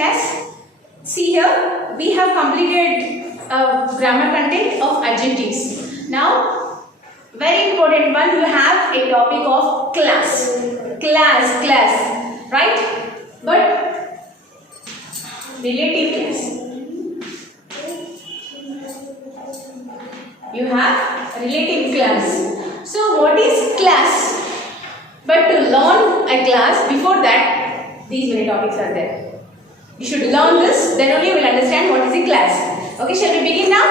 class? See here, we have completed grammar content of adjectives. Now, very important one, you have a topic of class. Class, right? But relative class. You have relative class. So, what is class? But to learn a class, before that, these many topics are there. You should learn this, then only you will understand what is a class. Okay, shall we begin now?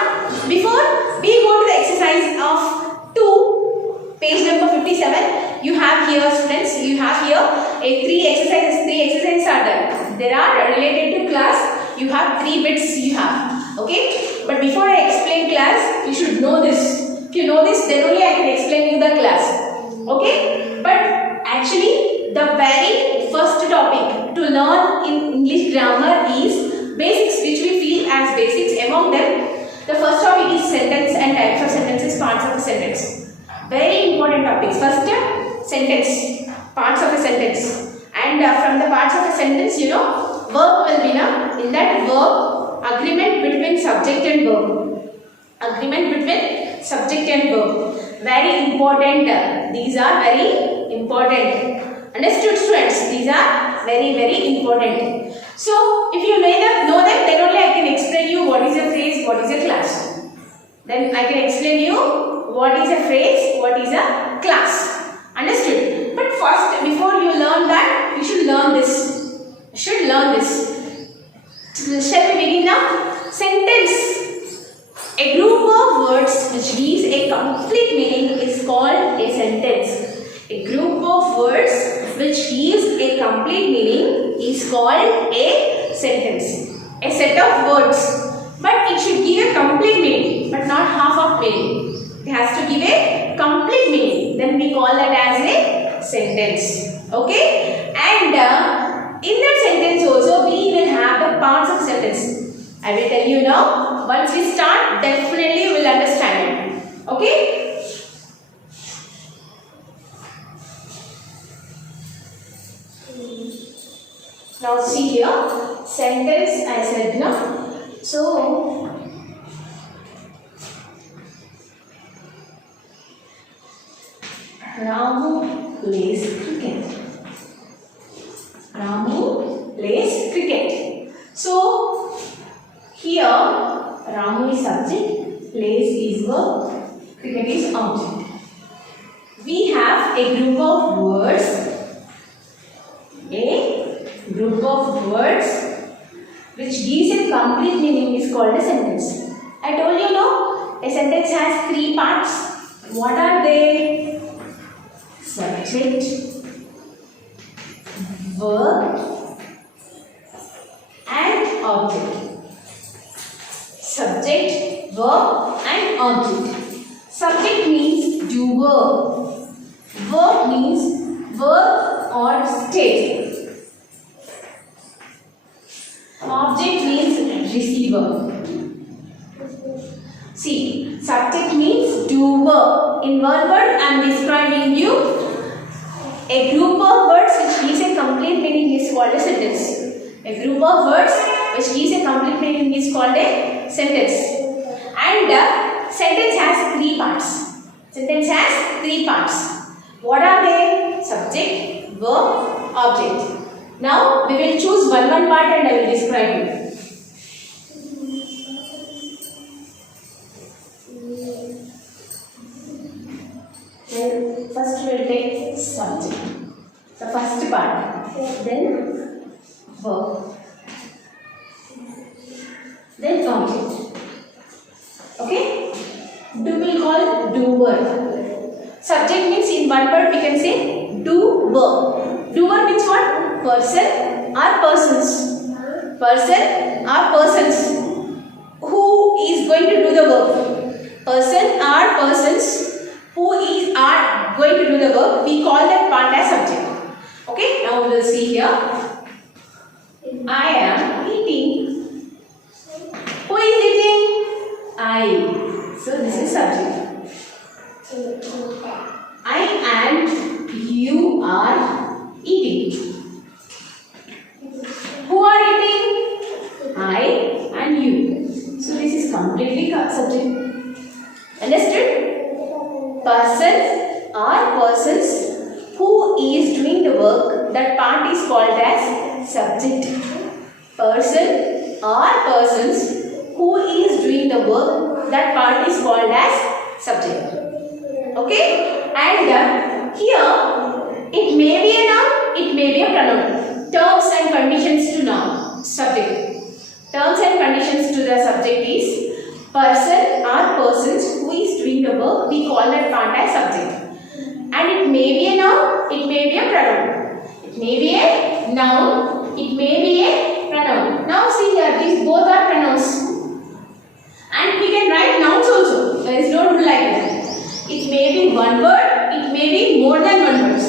Before we go to the exercise of 2, page number 57, you have here, students, you have here a 3 exercises are there. There are related to class, you have 3 bits you have. Okay, but before I explain class, you should know this. If you know this, then only I can explain you the class. Okay, but actually, the very first topic to learn in English grammar is basics, which we feel as basics. Among them, the first topic is sentence and types of sentences, parts of a sentence. Very important topics. First, sentence, parts of a sentence. And from the parts of a sentence, verb will be now. In that verb, agreement between subject and verb. Agreement between subject and verb. Very important. These are very important. Understood, students? These are very, very important. So, if you know them, then only I can explain you what is a phrase, what is a class. Then I can explain you what is a phrase, what is a class. Understood? But first, before you learn that, you should learn this. You should learn this. Shall we begin now? Sentence. A group of words which gives a complete meaning is called a sentence. A group of words which gives a complete meaning is called a sentence. A set of words, but it should give a complete meaning, but not half of meaning. It has to give a complete meaning. Then we call that as a sentence. Okay? And in that sentence also we will have the parts of sentence. I will tell you now. Once we start, definitely you will understand it. Okay? Now see here, sentence I said now. So, Ramu plays cricket. Ramu plays cricket. So, here Ramu is subject, plays is verb, cricket is object. We have a group of words. A group of words which gives a complete meaning is called a sentence. I told you, a sentence has 3 parts. What are they? Subject, verb and object. Subject, verb and object. Subject means doer. Verb means verb or state. Object means receiver. See, subject means doer. In one word, I am describing you a group of words which gives a complete meaning is called a sentence. A group of words which gives a complete meaning is called a sentence. And sentence has 3 parts. Sentence has 3 parts. What are they? Subject, verb, object. Now we will choose one part and I will describe you. Then first we will take subject. The first part. Then verb. Then object. Okay? We will call doer. Subject means in one word we can say doer. Doer means what? Person or persons. Person or persons. Who is going to do the work? Person or persons who are going to do the work. We call that part as subject. Okay, now we will see here. I am eating. Who is eating? I. So this is subject. I and you are eating. Who are eating? person or persons who is doing the work, that part is called as subject. Person or persons who is doing the work, that part is called as subject. Okay? And here it may be a noun, it may be a pronoun. Terms and conditions to noun, subject. Terms and conditions to the subject is person or persons who is doing the work, we call that part as subject. And it may be a noun, it may be a pronoun. It may be a noun, it may be a pronoun. Now see here, these both are pronouns. And we can write nouns also. There is no rule like that. It may be one word, it may be more than one word.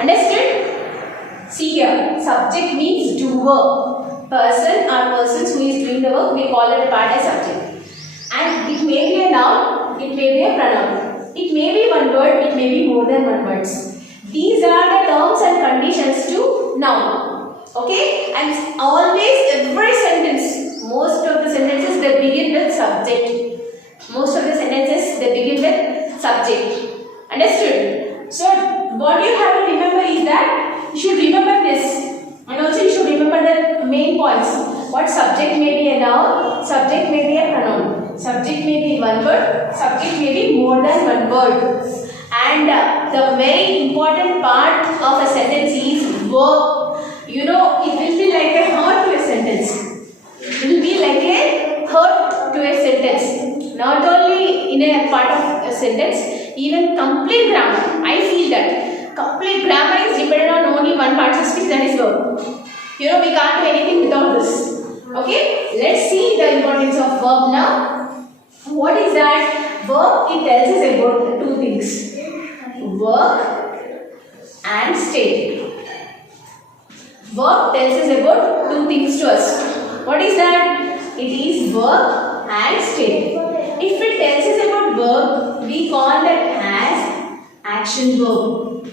Understood? See here, subject means doer. Person or persons who is doing the work, we call it a part as subject. And it may be a noun, it may be a pronoun. It may be one word, it may be more than one words. These are the terms and conditions to noun. Okay? And always every sentence, most of the sentences they begin with subject. Most of the sentences they begin with subject. Understood? So what you have to remember is that you should remember this. And also you should remember the main points. What subject may be a noun, subject may be a pronoun. Subject may be one word, subject may be more than one word. And the very important part of a sentence is verb. You know, it will be like a hurt to a sentence. It will be like a hurt to a sentence. Not only in a part of a sentence, even complete grammar. I feel that complete grammar is dependent on only one part of speech, that is verb. You know, we can't do anything without this. Okay, let's see the importance of verb now. What is that? Verb, it tells us about two things. Work and state. Verb tells us about two things to us. What is that? It is verb and state. If it tells us about verb, we call that as action verb.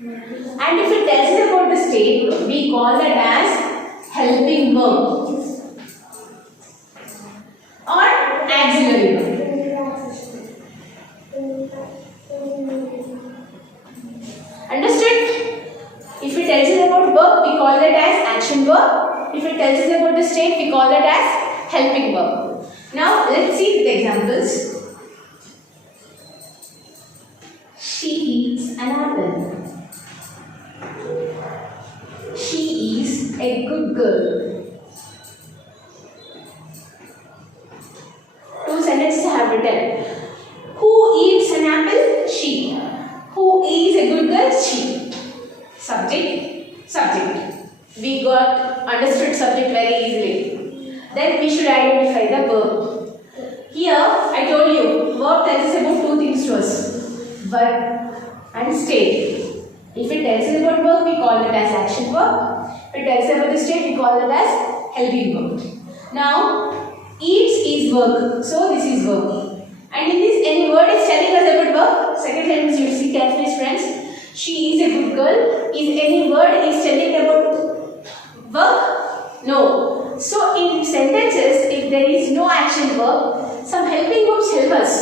And if it tells us about the state, we call that as helping verb or auxiliary verb. Understood? If it tells us about verb, we call that as action verb. If it tells us about the state, we call that as helping verb. Now, let's see the examples. She eats an apple. She is a good girl. Two sentences I have written. Who eats an apple? She. Who is a good girl? She. Subject, subject. We got understood subject very easily. Then we should identify the verb. Here I told you, verb tells us about two things to us. Verb and state. If it tells us about verb, we call it as action verb. If it tells us about the state, we call it as helping verb. Now, eats is verb. So this is verb. And in this, any word is telling us about verb. Second sentence you see carefully, friends. She is a good girl. Is any word is telling about verb? No. So in sentences, if there is no action verb, some helping verbs help us.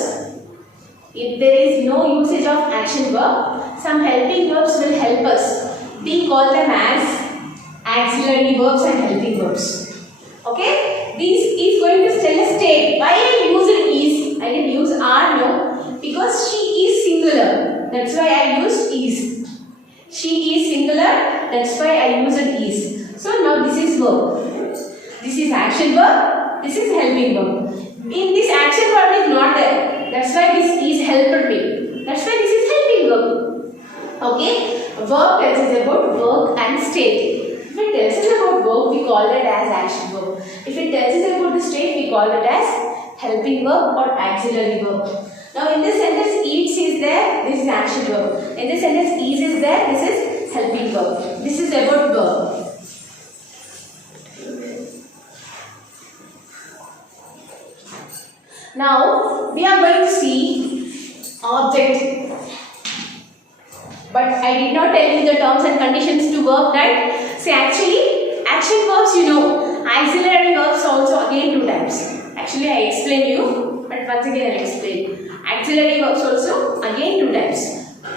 If there is no usage of action verb, some helping verbs will help us. We call them as auxiliary verbs and helping verbs. Okay? This is going to tell a state. Why I use is? I didn't use are no. Because she is singular. That's why I used is. She is singular. That's why I used is. So now this is verb. This is action verb. This is helping verb. In this action verb is not there. That's why this is helped me. That's why this is helping verb. Okay? Verb tells us about work and state. If it tells us about verb, we call it as action verb. If it tells us about the state, we call it as helping verb or auxiliary verb. Now in this sentence, eats is there, this is action verb. In this sentence, is there, this is helping verb. This is about verb. Now we are going to see object. But I did not tell you the terms and conditions to verb, right? See, actually, action verbs, you know, auxiliary verbs also again do that. once again I explain. Auxiliary verbs also again two types.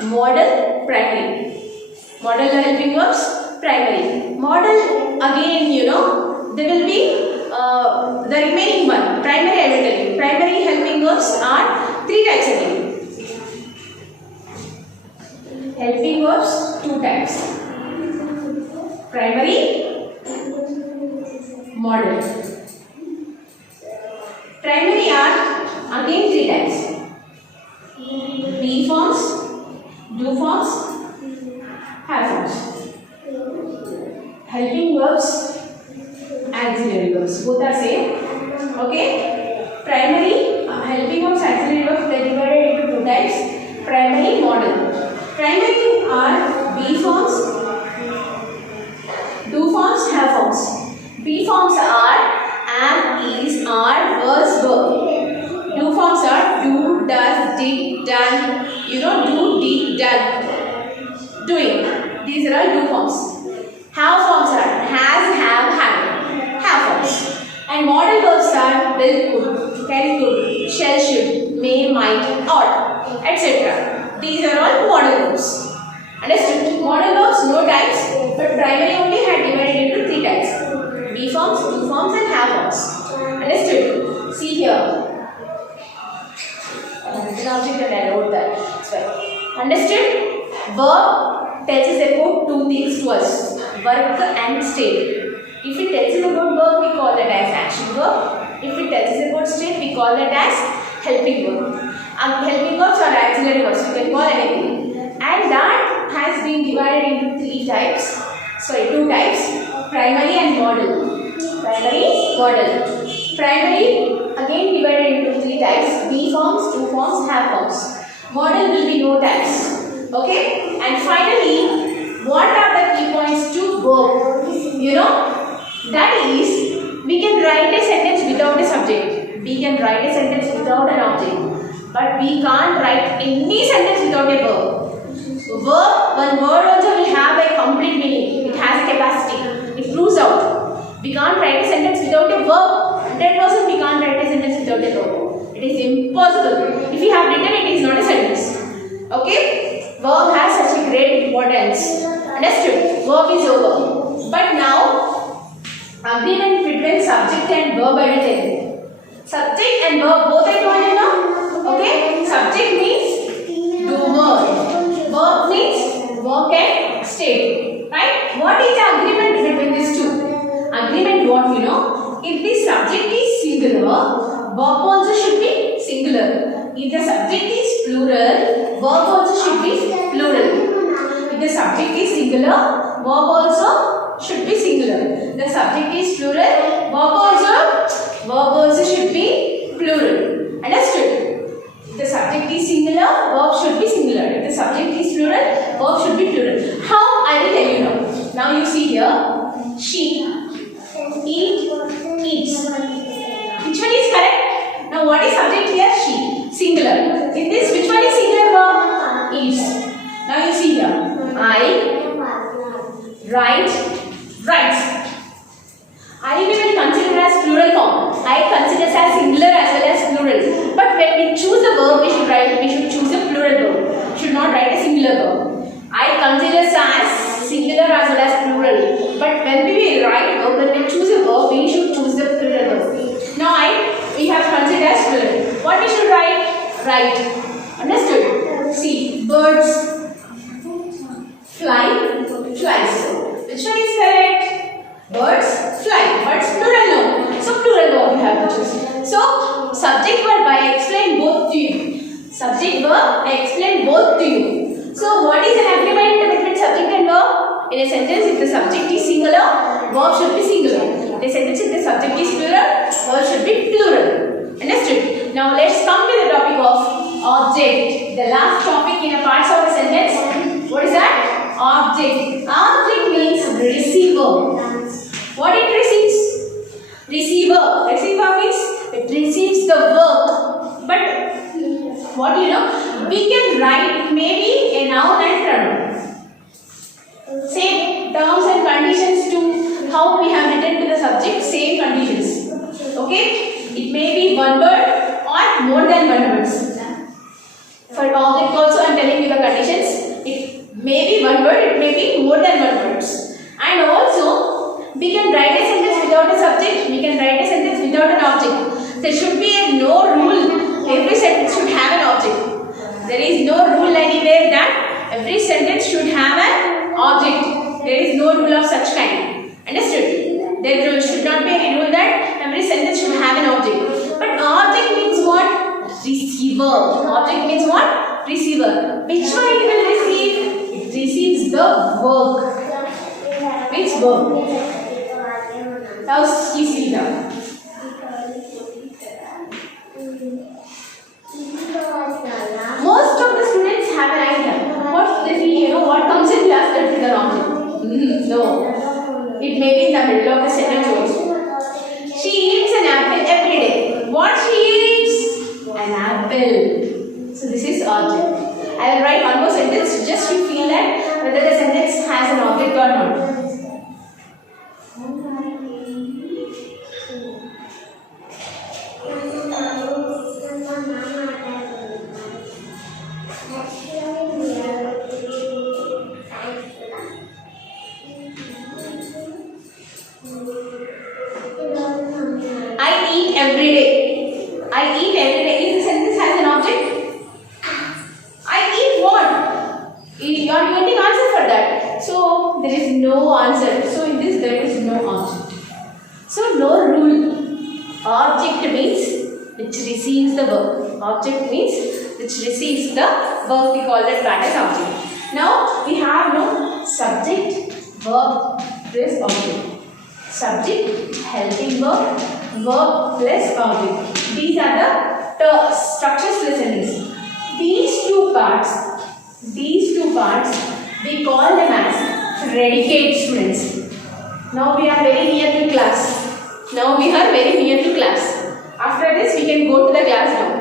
Modal, primary. Modal helping verbs, primary. Modal again, you know, there will be the remaining one. Primary, I will tell you. Primary helping verbs are three types again. Helping verbs, two types. Primary, modal. Primary are again three types. Be forms, do forms, have forms. Helping verbs, auxiliary verbs. Both are same. Okay. Primary, helping verbs, auxiliary verbs, they are divided into two types. Primary, modal. Primary are be forms, do forms, have forms. Be forms are am, is, are, was, were. Do forms are do, does, did, done. You know, do, did, done. Doing. These are all do forms. Have forms are has, have, had. Have forms. And modal verbs are will, could, can, could, shall, should, may, might, ought, etc. These are all modal verbs. Understood? Modal verbs, no types, but primary only had divided into three types. Be forms, do forms and have forms. Understood? See here. It's an object and I wrote that. That's right. Understood? Verb tells us about two things to us. Work and state. If it tells us about verb, we call that as action verb. If it tells us about state, we call that as helping verb. Helping verbs are auxiliary verbs. You can call anything. And that has been divided into two types. Primary and modal. Primary, modal. Primary again divided into three types. Be forms, do forms, have forms. Modal will be no types. Okay? And finally, what are the key points to verb? You know, that is, we can write a sentence without a subject. We can write a sentence without an object. But we can't write any sentence without a verb. Verb, one word also will have a complete meaning. It has a capacity. It proves out. We can't write a sentence without a verb. 100% we can't write a sentence without a verb. It is impossible. If you have written it, is not a sentence. Okay? Verb has such a great importance. Understood? Verb is over. But now, agreement between subject and verb I will tell you. Subject and verb both I told you now. Okay? Subject means do verb. Verb means work and state. Right? What is the agreement between these two? Agreement what you know? If the subject is singular, verb also should be singular. If the subject is plural, verb also should be plural. If the subject is singular, verb also should be singular. The subject is plural, verb also should be plural. Understood? If the subject is singular, verb should be singular. If the subject is plural, verb should be plural. How? I will tell you now. Now you see here, she, eat, eats. Which one is correct? Now what is subject here? She. Singular. In this, which one is singular verb? Eats. Now you see here, I, write, writes. I we will consider as plural form. I considers as singular as well as plural. But when we choose a verb, we should choose a plural verb. We should not write a singular verb. I considers as singular as well as plural. But when we write verb, when we choose a verb, we should choose the plural verb. Now we have considered as plural. What we should write? Write. Understood? See, birds fly, flies. Which one is correct? Birds fly. Birds plural no. So plural verb we have to choose. So subject verb I explain both to you. Subject verb I explain both to you. So what is an agreement between subject and verb? In a sentence, if the subject is singular, verb should be singular. In a sentence, if the subject is plural, verb should be plural. Understood? Now let's come to the topic of object. The last topic in a parts of a sentence. What is that? Object. Object means receiver. What it receives? Receiver. Receiver means it receives the work. But what you know? We can write maybe a noun and pronoun. Same terms and conditions to how we have written to the subject. Same conditions. Okay? It may be one word or have more than one words. For object also I am telling you the conditions. It may be one word, it may be more than one words. And also we can write a sentence without a subject, we can write a sentence without an object. There should be no rule, every sentence should have an object. There is no rule anywhere that every sentence should have an object. There is no rule of such kind. Understood? There should not be any rule that every sentence should have an object. But object means what? Receiver. Object means what? Receiver. Which one it will receive? It receives the work. Which work? Now see down. Most of the students have an idea. What they feel, what comes in class, that is the object. No. It may be in the middle of the sentence also. She eats an apple every day. What she eats? An apple. So this is object. I will write one more sentence just to feel that whether the sentence has an object or not. I eat every day. I eat every day. Is the sentence has an object? I eat what? You are getting answer for that. So there is no answer. So in this there is no object. So no rule. Object means which receives the work. Object means which receives the work. We call that as object. Now we have no subject, verb plus object. Subject, helping verb, verb plus object. These are the structures to the sentence. These two parts, we call them as predicate, students. Now we are very near to class. After this, we can go to the class now.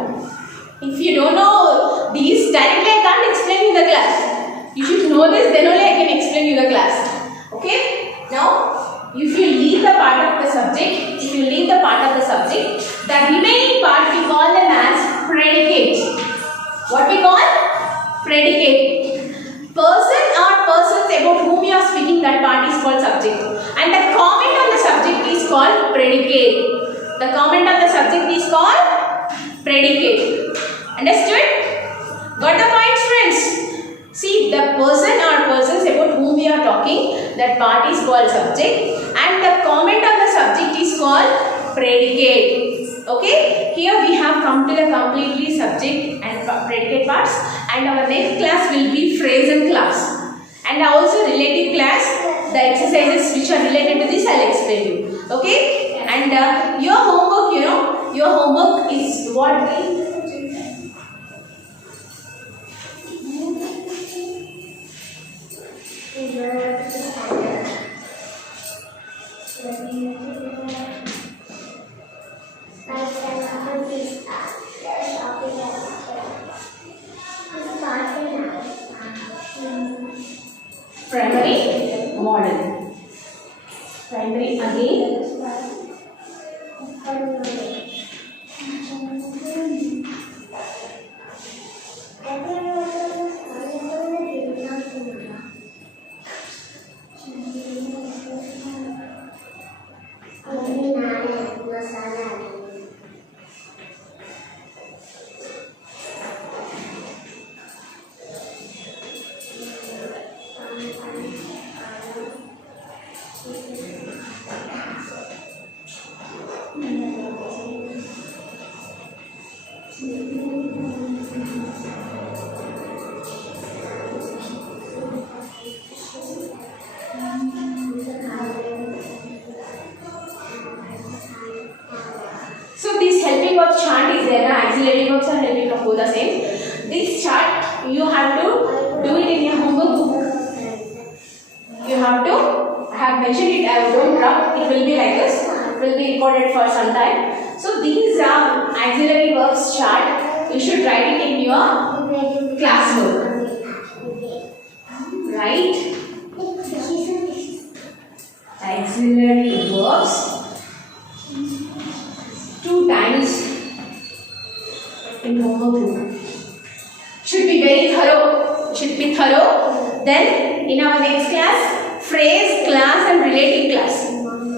If you don't know these directly, I can't explain you the class. You should know this, then only I can explain you the class. Okay? Now, if you leave the part of the subject, the remaining part we call them as predicate. What we call? Predicate. Person or persons about whom you are speaking, that part is called subject. And the comment on the subject is called predicate. The comment on the subject is called predicate. Understood? Got the points, friends? See, the person or persons about whom we are talking, that part is called subject. And the comment on the subject is called predicate. Okay? Here we have come to the completely subject and predicate parts. And our next class will be phrasal class. And also relative class, the exercises which are related to this I will explain you. Okay? And your homework, your homework is what we primary model. Primary again. Auxiliary verbs are helping of both the same. This chart you have to do it in your homework book. You have to have mentioned it. I don't drop. It will be like this. It will be recorded for some time. So these are auxiliary verbs chart. You should write it in your classwork. Right? Auxiliary verbs 2 times in homework book. Should be very thorough. Should be thorough. Then in our next class, phrase, class and relating class.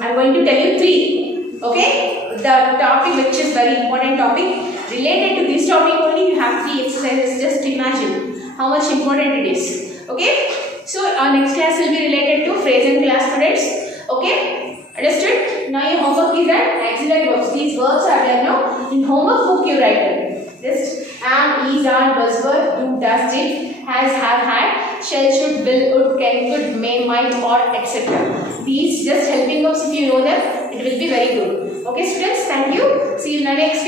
I am going to tell you 3. Okay? The topic which is very important topic. Related to this topic only you have 3 exercises. Just imagine how much important it is. Okay? So our next class will be related to phrase and class, students. Okay? Understood? Now your homework is that auxiliary verbs. These verbs are there now. In homework book you write them. Just am, is, are, buzzword, do, does, did, has, have, had, shall, should, will, would, can, could, may, might, ought, etc. These just helping verbs, if you know them, it will be very good. Okay students, thank you. See you in the next